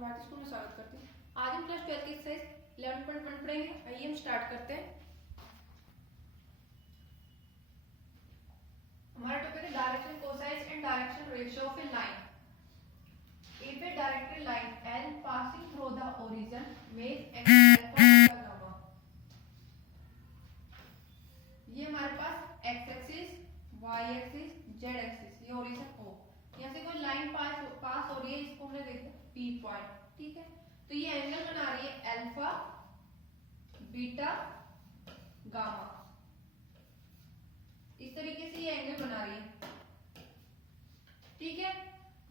आपको भारतीय स्कूल में स्वागत करती हूँ। आज हम क्लास 12 की एक्सरसाइज 11.1 पढ़ेंगे। आइए हम स्टार्ट करते हैं। हमारा टॉपिक है direction cosines and direction ratio of a line. If a directed line L passing through the origin makes angle alpha and gamma, ये हमारे पास x axis, y axis, z axis, ये ओरिजिन O। यहाँ से कोई line पास हो रही है, इसको हमने देखा P पॉइंट, ठीक है। तो ये एंगल बना रही है अल्फा, बीटा, गामा। इस तरीके से ये एंगल बना रही है, ठीक है,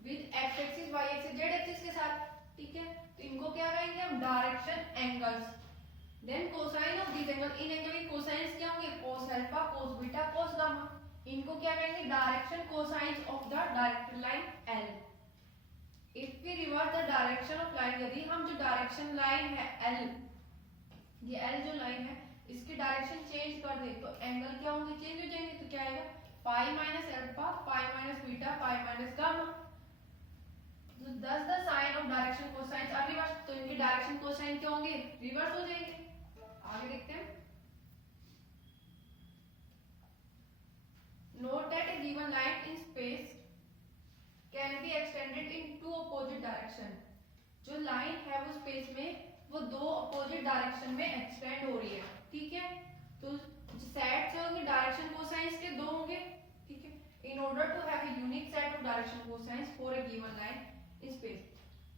with x axis, y axis, z axis के साथ, ठीक है। तो इनको क्या कहेंगे हम? Direction angles. Then cosine of this angle, इन एंगल के कोसाइन्स क्या होंगे? Cos alpha, cos beta, cos gamma. इनको क्या कहेंगे? Direction cosines of the directed line L। If we reverse the direction of line, यदि हम जो डायरेक्शन लाइन है L, ये L जो लाइन है, इसकी डायरेक्शन चेंज कर दे तो एंगल क्या होंगे? चेंज हो जाएंगे। तो क्या आएगा? Pi minus alpha, pi minus beta, pi minus gamma. Thus the sign of direction cosines are reversed। तो इनके डायरेक्शन कोसाइन क्या होंगे? रिवर्स हो जाएंगे। आगे देखते हैं। Note that a given line in space can be extended in two opposite direction। जो लाइन है वो स्पेस में वो दो अपोजिट डायरेक्शन में एक्सटेंड हो रही है, ठीक है। तो सेट से होंगे डायरेक्शन कोसाइन्स के दो होंगे, ठीक है। In order to have a unique set of direction cosines for a given line in space,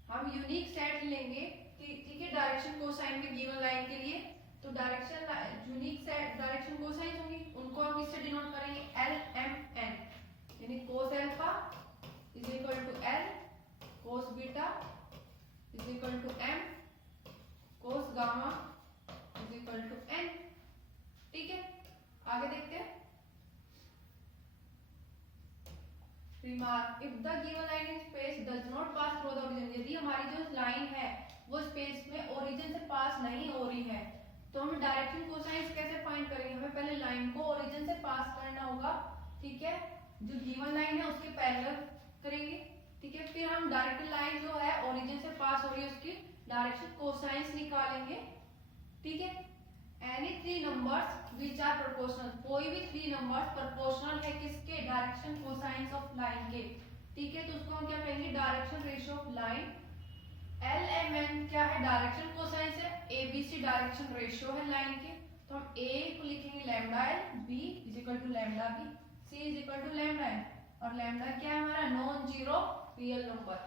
हम यूनिक सेट लेंगे, ठीक है, डायरेक्शन कोसाइन के गिवन लाइन के लिए। तो direction unique set direction cosines होंगी, उनको हम किससे डिनोट करेंगे? एल एम एन, यानी cos alpha is equal to L, cos beta is equal to M, cos gamma is equal to N, ठीक है। आगे देखते हैं। Remark, if the given line in space does not pass through the origin, यदि हमारी जो line है वो स्पेस में ओरिजिन से पास नहीं हो रही है, तो हम डायरेक्शन कोसाइन्स कैसे फाइंड करेंगे? हमें पहले लाइन को ओरिजिन से पास करना होगा, ठीक है। जो गिवन लाइन है उसके पैरेलल करेंगे, ठीक है। फिर हम डायरेक्ट लाइन जो है ओरिजिन से पास हो रही है उसकी डायरेक्शन कोसाइन्स निकालेंगे, ठीक है। Any three numbers which are proportional, कोई भी थ्री नंबर्स प्रोपोर्शनल है किसके? डायरेक्शन कोसाइन्स ऑफ लाइन के, ठीक है। तो उसको हम क्या कहेंगे? Direction ratio of line. L M N क्या है? डायरेक्शन कोसाइन्स है। A B C direction ratio है लाइन के। तो हम ए को लिखेंगे lambda L, B is equal to lambda B, C is equal to lambda N, और लैम्डा क्या है हमारा? नॉन जीरो रियल नंबर,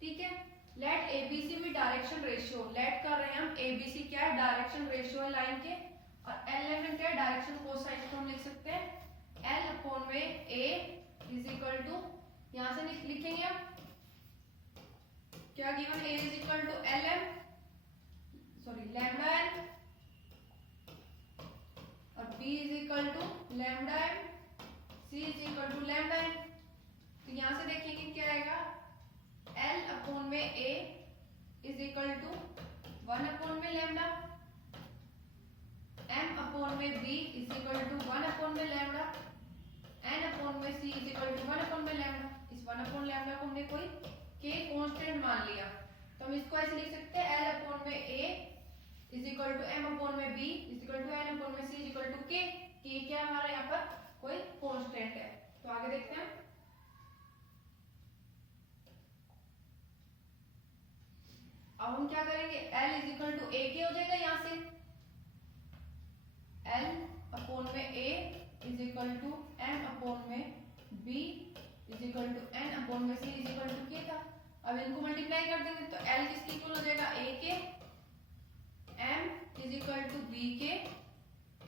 ठीक है। लेट एबीसी भी डायरेक्शन रेशियो, लेट कर रहे हैं हम, एबीसी क्या है? डायरेक्शन रेशियो है लाइन के, और एल एम एन क्या है? Direction cosine. को हम लिख सकते हैं एल अपॉन में ए इज इक्वल टू, यहां से लिखेंगे हम क्या given? A is equal to L M, sorry lambda N, और B is equal to lambda M, C is equal to lambda N. तो यहां से देखेंगे क्या आएगा? L अपॉन में A is equal to 1 upon में लैम्डा, M अपॉन में B is equal to 1 upon में लैम्डा, N अपॉन में C is equal to 1 upon में लैम्डा। इस 1 अपॉन लैम्डा को हमने कोई K कांस्टेंट मान लिया, तो हम इसको ऐसे लिख सकते हैं L अपॉन में A is equal to M upon में B is equal to N upon में C is equal to K। K क्या हमारा यहाँ पर? कोई कांस्टेंट है। तो आगे देखते हैं। अब हम क्या करेंगे? L is equal to A K हो जाएगा, यहाँ से L अपॉन में A is equal to M upon में B is equal to N upon में C is equal to K था। अब इनको मल्टीप्लाई कर देंगे तो L किसके इक्वल हो जाएगा? A K, M is equal to B K,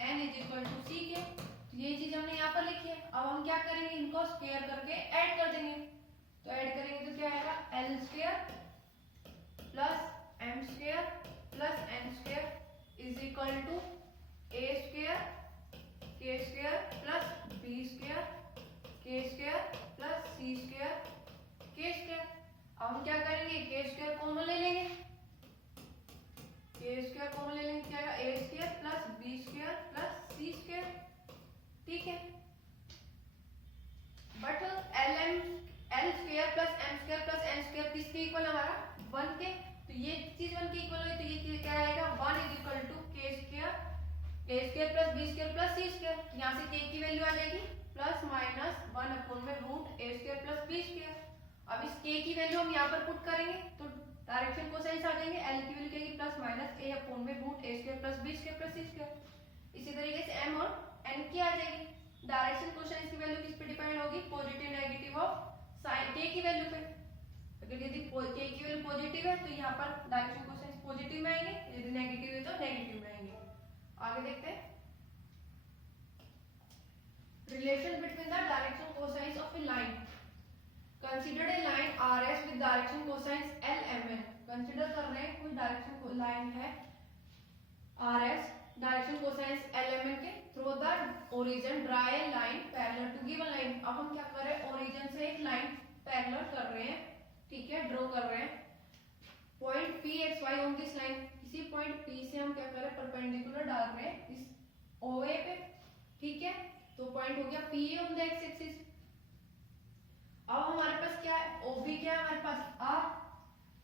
N is equal to C K. तो ये चीज हमने यहाँ पर लिखी है। अब हम क्या करेंगे? इनको स्क्वायर करके ऐड कर देंगे। तो ऐड करेंगे तो क्या आएगा? L square plus m square plus n square is equal to a square k square plus b square k square plus c square k square. अब हम क्या करेंगे? k स्क्वायर कॉमन ले लेंगे, k स्क्वायर कॉमन ले लेंगे, क्या आएगा? a square plus b square plus c square, ठीक है। But L square plus m square plus n square किसके इक्वल हमारा 1 के, तो ये चीज 1 के इक्वल हुई, तो ये क्या आएगा 1 is equal to k square plus b square plus c square. यहाँ से k की वैल्यू आ जाएगी प्लस माइनस 1 अपॉन में root a square plus b square. अब इस k की वैल्यू हम यहाँ पर पुट करेंगे तो डायरेक्शन कोसाइंस आ जाएंगे, l की वैल्यू क्या आएगी प्लस माइनस a अपॉन में root a square plus b square plus c square. इसी तरीके से m और n की आ जाएगी। डायरेक्शन कोसाइंस की वैल्यू किस पे डिपेंड होगी, positive negative of sine k की वैल्यू पे। अगर यदि k की वैल्यू पॉजिटिव है तो यहाँ पर डायरेक्शन कोसाइंस पॉजिटिव में आएंगे, यदि नेगेटिव है तो नेगेटिव में आएंगे। आगे देखते हैं relation between the direction cosines of a line. Consider a line RS with direction cosines LMN। Consider कर रहे हैं कोई डायरेक्शन लाइन है RS डायरेक्शन कोसाइंस LMN के through the origin draw a line parallel to given line. अब हम क्या कर रहे हैं, ओरिजिन से एक लाइन पैरेलल कर रहे हैं, ठीक है, ड्रॉ कर रहे हैं। Point P x y on this line, किसी पॉइंट P से हम क्या कर रहे हैं, परपेंडिकुलर डाल रहे हैं इस OA पे, ठीक है। तो पॉइंट हो गया P on the x axis. अब हमारे पास क्या है, OB क्या है हमारे पास R,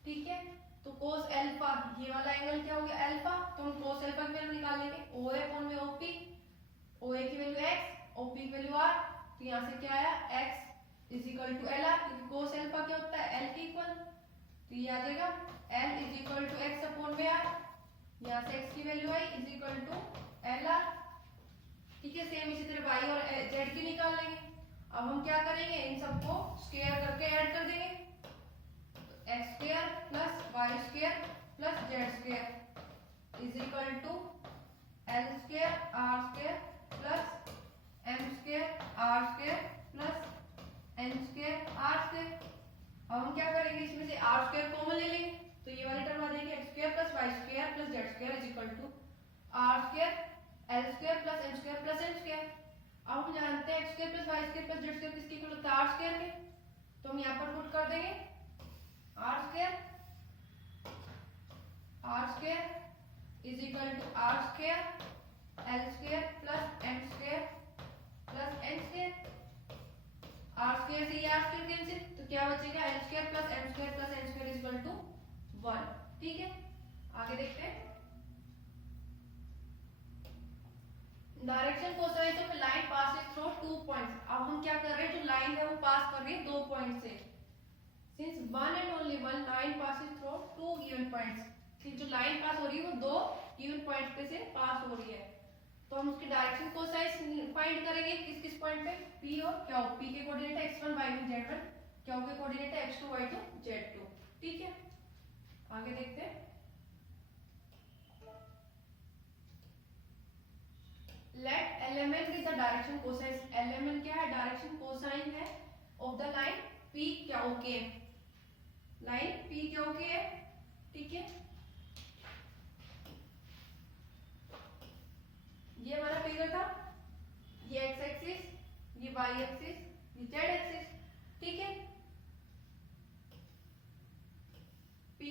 ठीक है। तो cos अल्फा, ये वाला एंगल क्या हो गया अल्फा, तो हम cos अल्फा की वैल्यू निकाल लेंगे, OA अपॉन में OP, OA की वैल्यू x, OP की वैल्यू r। तो यहाँ से क्या आया x is equal to LR, क्योंकि cos अल्फा क्या होता है L के इक्वल, तो ये आ जाएगा L is equal to x upon में r। यहाँ से x की वैल्यू आई इज इक्वल टू LR, ठीक है। सेम इसी तरह y और z की निकाल लेंगे। अब हम क्या करेंगे, इन सबको स्क्वायर करके ऐड कर देंगे, x square plus y square plus z square is equal to L square r square plus m square r square plus n square r square. अब हम क्या करेंगे, इसमें से r स्क्वायर कॉमन ले लेंगे, तो ये वाली टर्म आ जाएगी x square plus y square plus z square is equal to r square l square plus m square plus n square. अब हम जानते हैं x square plus y square plus z square किसके इक्वल होता है r square के, तो हम यहाँ पर पुट कर देंगे r square is equal to r square l square plus m square plus n square. r square से ये r स्क्वायर कैंसिल, तो क्या बचेगा l square plus m square plus n square is equal to 1, ठीक है। आगे देखते हैं direction cosines of a line passes through 2 points. अब हम क्या कर रहे हैं, जो लाइन है वो पास कर रही है 2 पॉइंट से। Since one and only one line passes through 2 given points, जो लाइन पास हो रही है वो 2 गिवन पॉइंट्स पे से पास हो रही है, तो हम उसकी डायरेक्शन कोसाइंस फाइंड करेंगे किस किस पॉइंट पे, P और Q। P के कोऑर्डिनेट है x1 y2 z1, Q के कोऑर्डिनेट है x2 y2 z2, ठीक है। आगे देखते हैं let LMN with the direction cosines. LMN क्या है, डायरेक्शन कोसाइन है of the line PQK। Line PQK है, ठीक है। ये हमारा फिगर था, ये x एक्सिस, ये y एक्सिस, ये z एक्सिस, ठीक है। P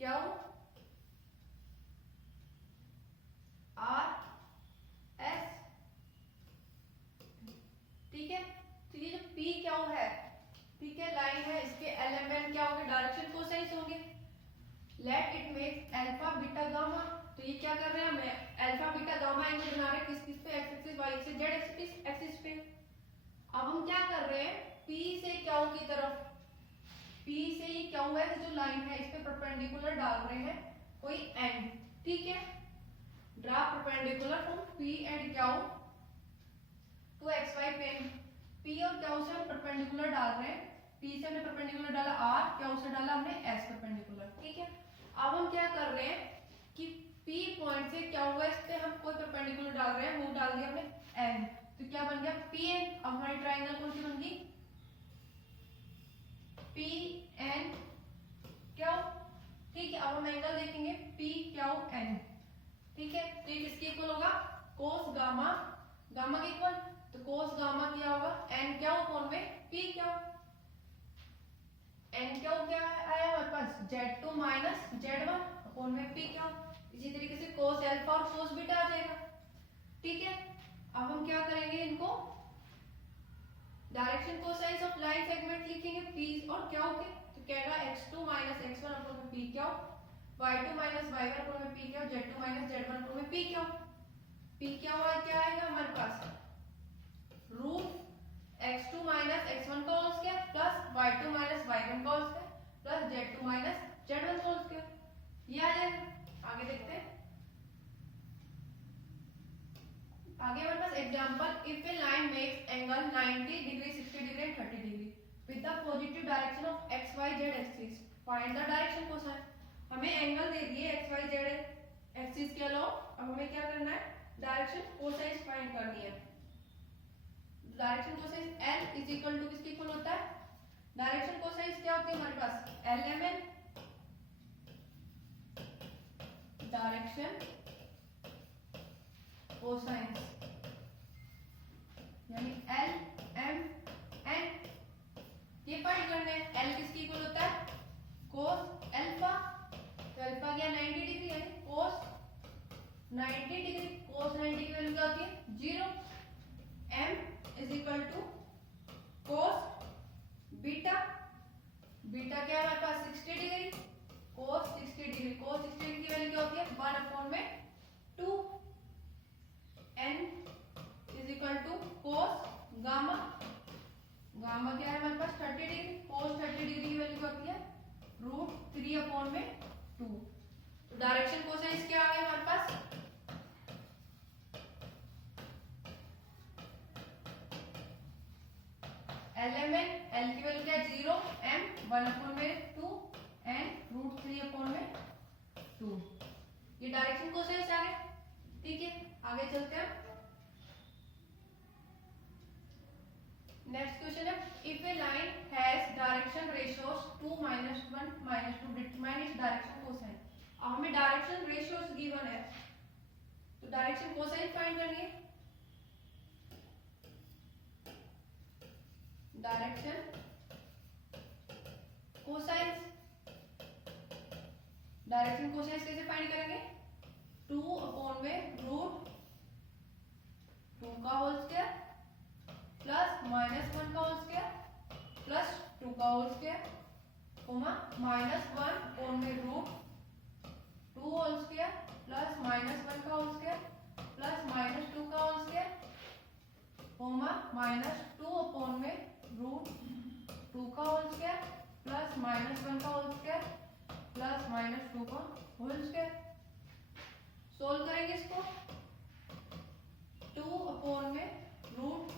Q R S, ठीक है। तो ये जो P Q है, ठीक है, लाइन है, इसके LMN क्या होंगे, डायरेक्शन कोसाइंस होंगे। Let it make alpha beta gamma, तो ये क्या कर रहे हैं, हमें अल्फा बीटा गामा एंगल बना रहे हैं किस किस पे, x axis y axis z axis पे। अब हम क्या कर रहे हैं, P से Q की तरफ, P से ये Q है जो लाइन है इस पे परपेंडिकुलर डाल रहे हैं कोई एंड, ठीक है। Draw perpendicular from P and Q to xy plane. P और Q से हम परपेंडिकुलर डाल रहे हैं, P से हमने परपेंडिकुलर डाला R, Q से डाला हमने S परपेंडिकुलर, ठीक है। अब हम क्या कर रहे हैं कि P पॉइंट से QS पे हम कोई परपेंडिकुलर डाल रहे हैं, वो डाल दिया हमने N, तो क्या बन गया PN। अब हमारी ट्रायंगल कौन सी बन गई, PN Q, ठीक है। अब हम एंगल देखेंगे PQN, ठीक है। तो ये किसके इक्वल होगा, कोस गामा, गामा के इक्वल, तो कोस गामा क्या होगा N Q अपॉन में P Q। N Q क्या आया हमारे पास, Z2 माइनस Z1 अपॉन में P Q। इसी तरीके से कोस अल्फा और कोस बीटा आ जाएगा, ठीक है। अब हम क्या करेंगे, इनको direction cosines of line segment लिखेंगे P और Q के, P Q, y2 minus y1 upon में P Q, z2 minus z1 upon में पी क्यू। पी क्यू और क्या आएगा हमारे पास रूट x2 माइनस x1 का whole square plus y2 minus y1 का whole square plus z2 minus z1 का whole square. ये आ जाएगा। आगे देखते हैं। आगे हमारे पास example, if a line makes angle 90 degree, 60 degree and 30 degree with the positive direction of x y z axis, find the direction cosine. हमें एंगल दे दिए x y z एक्सिस के अलावा, अब हमें क्या करना है, डायरेक्शन कोसाइन फाइंड करनी है। Direction cosine L is equal to किसके इक्वल होता है, डायरेक्शन कोसाइन क्या होती है हमारे पास LMN, डायरेक्शन कोसाइन यानी L M N। ये फाइंड करना है। L किसके इक्वल होता है कोस अल्फा, तो अल्फा क्या 90 डिग्री है, कोस 90 डिग्री, कोस 90 की वैल्यू क्या होती है 0। M is equal to cos beta, beta क्या है हमारे पास 60 degree, cos 60 degree, cos 60 degree की वैल्यू क्या होती है 1 अपॉन में 2। N is equal to cos gamma, gamma क्या है हमारे पास 30 डिग्री, कोस 30 डिग्री की वैल्यू क्या होती है रूट 3 अपॉन में 2। तो डायरेक्शन कोसाइन क्या आ गया हमारे पास LMN, L की वैल्यू क्या है 0, M 1 अपॉन में 2 एंड रूट 3 अपॉन में 2। ये डायरेक्शन कोसाइन आ गए। ठीक है, आगे चलते हैं। नेक्स्ट क्वेश्चन है, if a line has direction ratios 2 -1 -2 determine its direction cosine. अब हमें डायरेक्शन रेशियोस गिवन है, तो डायरेक्शन कोसाइन फाइंड करनी है। डायरेक्शन कोसाइन, डायरेक्शन कोसाइन कैसे फाइंड करेंगे, 2 अपॉन में रूट 2 का होल स्क्वायर प्लस -1 का होल स्क्वायर प्लस 2 का होल स्क्वायर, -1 अपॉन में रूट 2 होल स्क्वायर प्लस -1 का होल स्क्वायर प्लस -2 का होल स्क्वायर, -2 अपॉन में रूट 2 का होल स्क्वायर प्लस -1 का होल स्क्वायर प्लस -2 का होल स्क्वायर। सोल्व करेंगे इसको, 2 अपॉन में रूट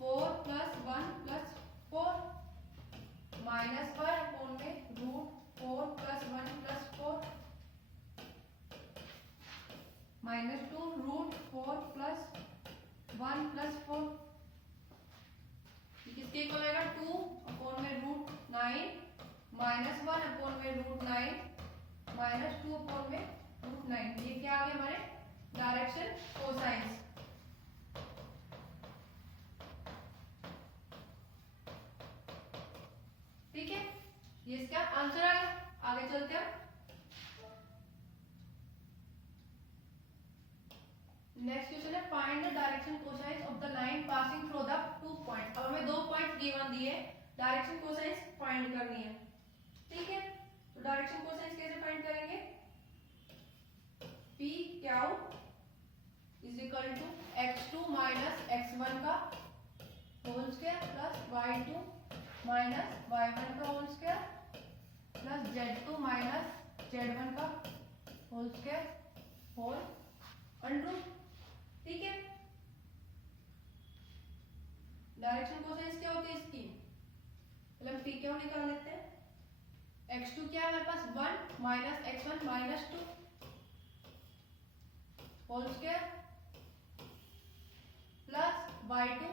4 प्लस 1 प्लस 4 -1 अपॉन में root 4 plus 1 plus 4 -2 root 4 plus 1 plus 4। किसके इक्वल आएगा 2 अपॉन में रूट 9 -1 अपॉन में रूट 9 -2 अपॉन में रूट 9। ये क्या आ गया हमारे डायरेक्शन कोसाइन। ठीक है, ये इसका आंसर आ गया। आगे चलते हैं। नेक्स्ट क्वेश्चन है, find the direction cosine of the line passing through the 2 point. अब हमें 2 पॉइंट गिवन दिए, डायरेक्शन कोसाइन फाइंड करनी है। ठीक है, तो डायरेक्शन कोसाइन कैसे फाइंड करेंगे, P Q is equal to x2 minus x1 का whole square plus y2 minus y1 का whole square plus z2 minus z1 का whole square whole under root. ठीक है, डायरेक्शन कोसाइन क्या होती है इसकी, पहले हम p क्यू निकाल लेते हैं। x2 क्या है हमारे पास 1 minus x1 minus 2 whole square plus y2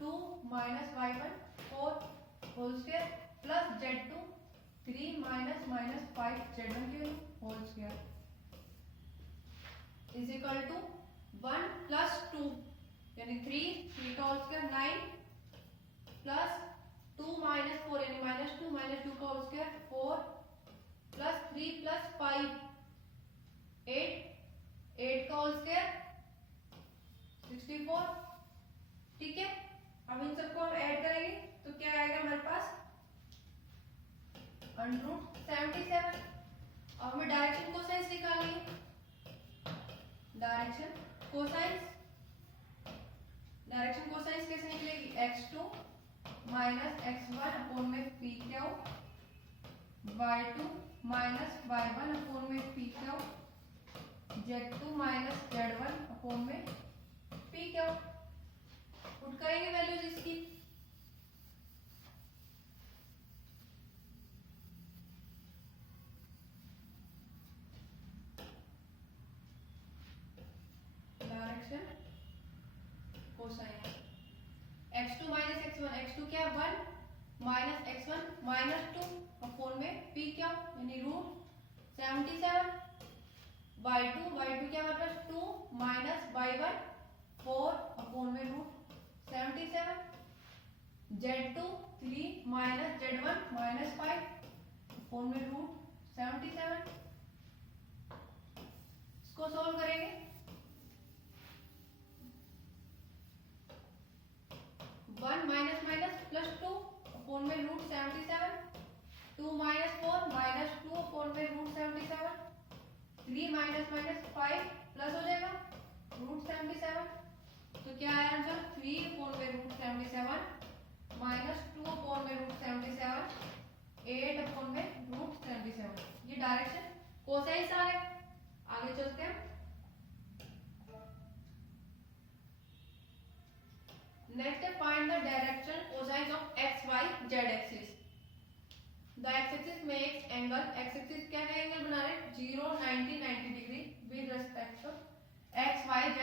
2 minus y1 4 whole square plus z2 3 minus -5 z1 के whole square is equal to 1 plus 2 यानी 3 का होल स्क्वायर 9 प्लस 2 माइनस 4 यानी -2 का होल स्क्वायर 4 प्लस 3 प्लस 5 8 का होल स्क्वायर 64। ठीक है, अब इन सबको हम ऐड करेंगे तो क्या आएगा हमारे पास √77। अब हमें डायरेक्शन कोसाइंस निकालनी है। डायरेक्शन कोसाइंस कैसे निकलेगी? x2 माइनस x1 अपोन में P Q, y2 minus y1 upon में P Q, z2 minus z1 upon में पी क्यू। पुट करेंगे वैल्यूज इसकी। Direction cosine x2 minus x1, x2 क्या है 1 माइनस x1 माइनस 2 अपोन में p क्या यानी √77। y2 क्या मतलब 2 माइनस y1 4 अपोन में √77। z2 3 minus z1 minus 5 upon में √77। इसको सोल्व करेंगे। 1 माइनस माइनस प्लस 2 अपोन में √77, 2 माइनस 4 माइनस 2 अपोन में √77, 3 माइनस माइनस 5 प्लस हो जाएगा √77। तो क्या है आंसर? 3 अपोन में √77 माइनस 2 अपोन में √77, 8 अपोन में √77। ये डायरेक्शन कोसाइंस आ गए। आगे चलते हैं। Next, find the direction cosine of x, y, z axis. The x axis makes angle. X axis क्या का एंगल बना रहे हैं? 0, 90, 90 degree with respect to x, y, z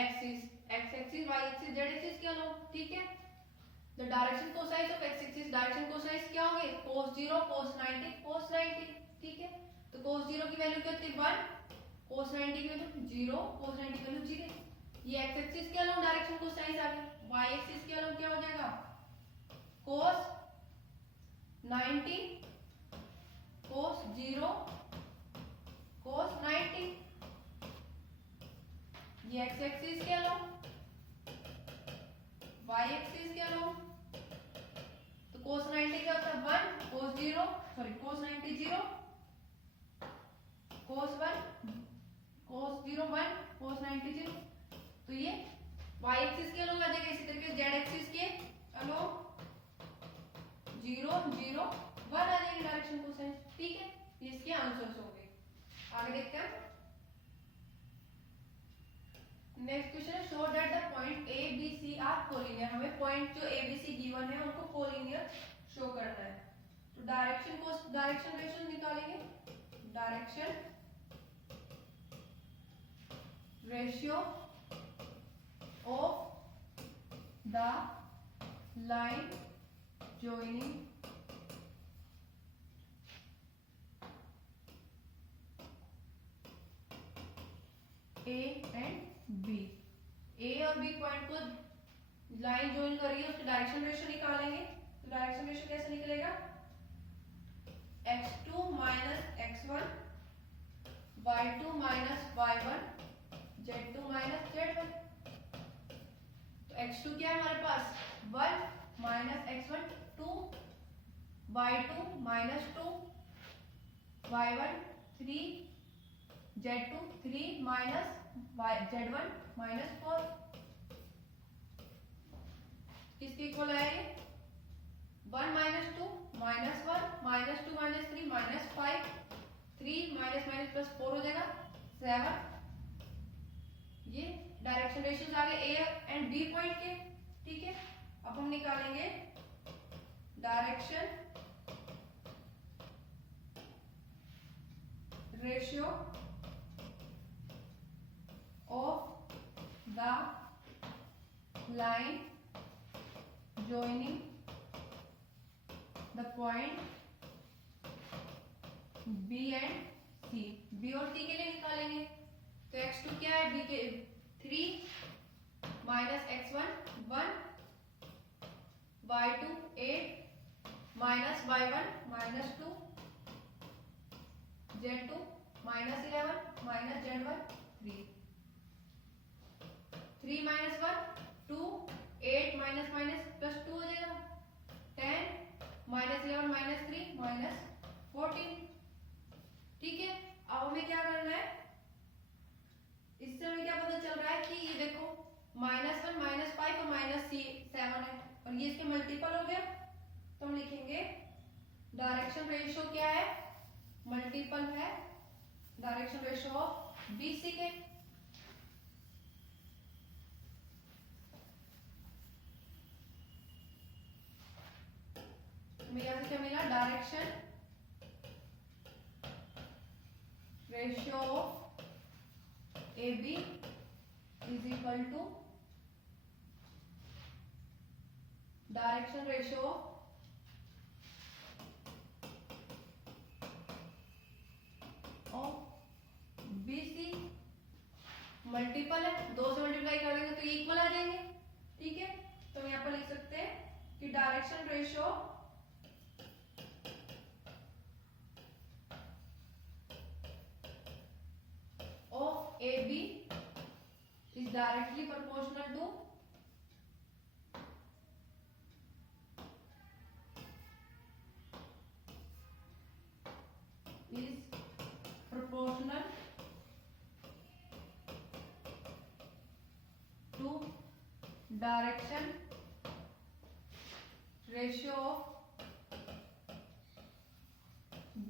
axis. X axis, y axis, z axis क्या लो? ठीक है। The direction cosine of x axis, direction cosine क्या होंगे? cos 0, cos 90, cos 90। ठीक है। तो cos 0 की वैल्यू क्या होती है? 1, cos 90 की वैल्यू 0, cos 90 की वैल्यू 0। ये x axis क्या लो? डायरेक्शन कोसाइन आ गई। y एक्सिस क्या क्या हो जाएगा? cos 90, cos 0, cos 90। ये x एक्सिस क्या लो? y एक्सिस क्या लो? तो cos 90 क्या होता है? 1, cos 0, sorry cos 90 0, cos 1, cos 0 1, cos 90 0। तो ये y एक्सिस के लोग आ जाएगा। इसी तरीके z एक्सिस के लोग 0 0 1 आ जाएंगे डायरेक्शन कोसाइन। ठीक है, ये इसके आंसर्स हो गए। आगे देखते हैं। नेक्स्ट क्वेश्चन है, show that the point a b c are collinear. हमें पॉइंट जो a b c गिवन है उनको कोलिनियर शो करना है। तो डायरेक्शन रेशियो निकालेंगे। Direction ratio of the line joining A and B। A और B पॉइंट को लाइन ज्वाइन कर रही है, उसकी डायरेक्शन रेशियो निकालेंगे। तो डायरेक्शन रेशियो कैसे निकलेगा? x2 minus x1, y2 minus y1, z2 minus z1। x2 क्या है हमारे पास? 1 minus x1 2, y2 minus 2, y1 3, z2 3 minus z1 minus 4। किसके इक्वल आया ये? 1 minus 2 minus 1 minus 2 minus 3 minus 5, 3 minus minus plus 4 हो जाएगा 7। ये डायरेक्शन रेशियोज आ गए ए एंड बी पॉइंट के। ठीक है, अब हम निकालेंगे direction ratio of the line joining the point B and C। B और C के लिए निकालेंगे। तो x2 क्या है? B के 3 minus x1 1, y2 8 minus y1 minus 2, z2 minus 11 minus z1 3, 3 minus 1 2, 8 minus minus plus 2 हो जाएगा 10, माइनस 11 माइनस 3 माइनस 14। ठीक है, अब हमें क्या करना है, इससे हमें क्या पता चल रहा है कि ये देखो -1 -5 और -7 है और ये इसके मल्टीपल हो गया। तो हम लिखेंगे डायरेक्शन रेशियो क्या है, मल्टीपल है डायरेक्शन रेशियो ऑफ BC के। हमें यहां से क्या मिला, direction ratio of AB is equal to direction ratio of BC। Multiple है, 2 से मल्टीप्लाई कर देंगे तो इक्वल आ जाएंगे। ठीक है, तो हम यहाँ पर लिख सकते हैं कि direction ratio of AB is directly proportional to direction ratio of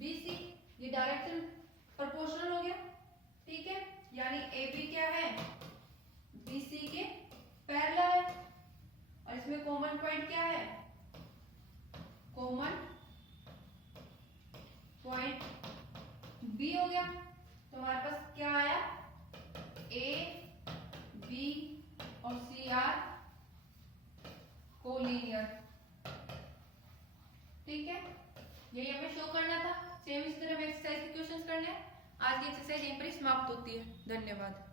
BC। ये डायरेक्शन प्रोपोर्शनल हो गया। ठीक है, यानी AB क्या है, BC के पैरेलल है और इसमें कॉमन पॉइंट क्या है, कॉमन पॉइंट B हो गया। तो हमारे पास क्या आया, A B और C आर कोलिनियर। ठीक है, यही हमें शो करना था। सेम इस तरह हमें एक्सरसाइज के क्वेश्चंस करने हैं। आज की एक्सरसाइज यहीं पर ही समाप्त होती है। धन्यवाद।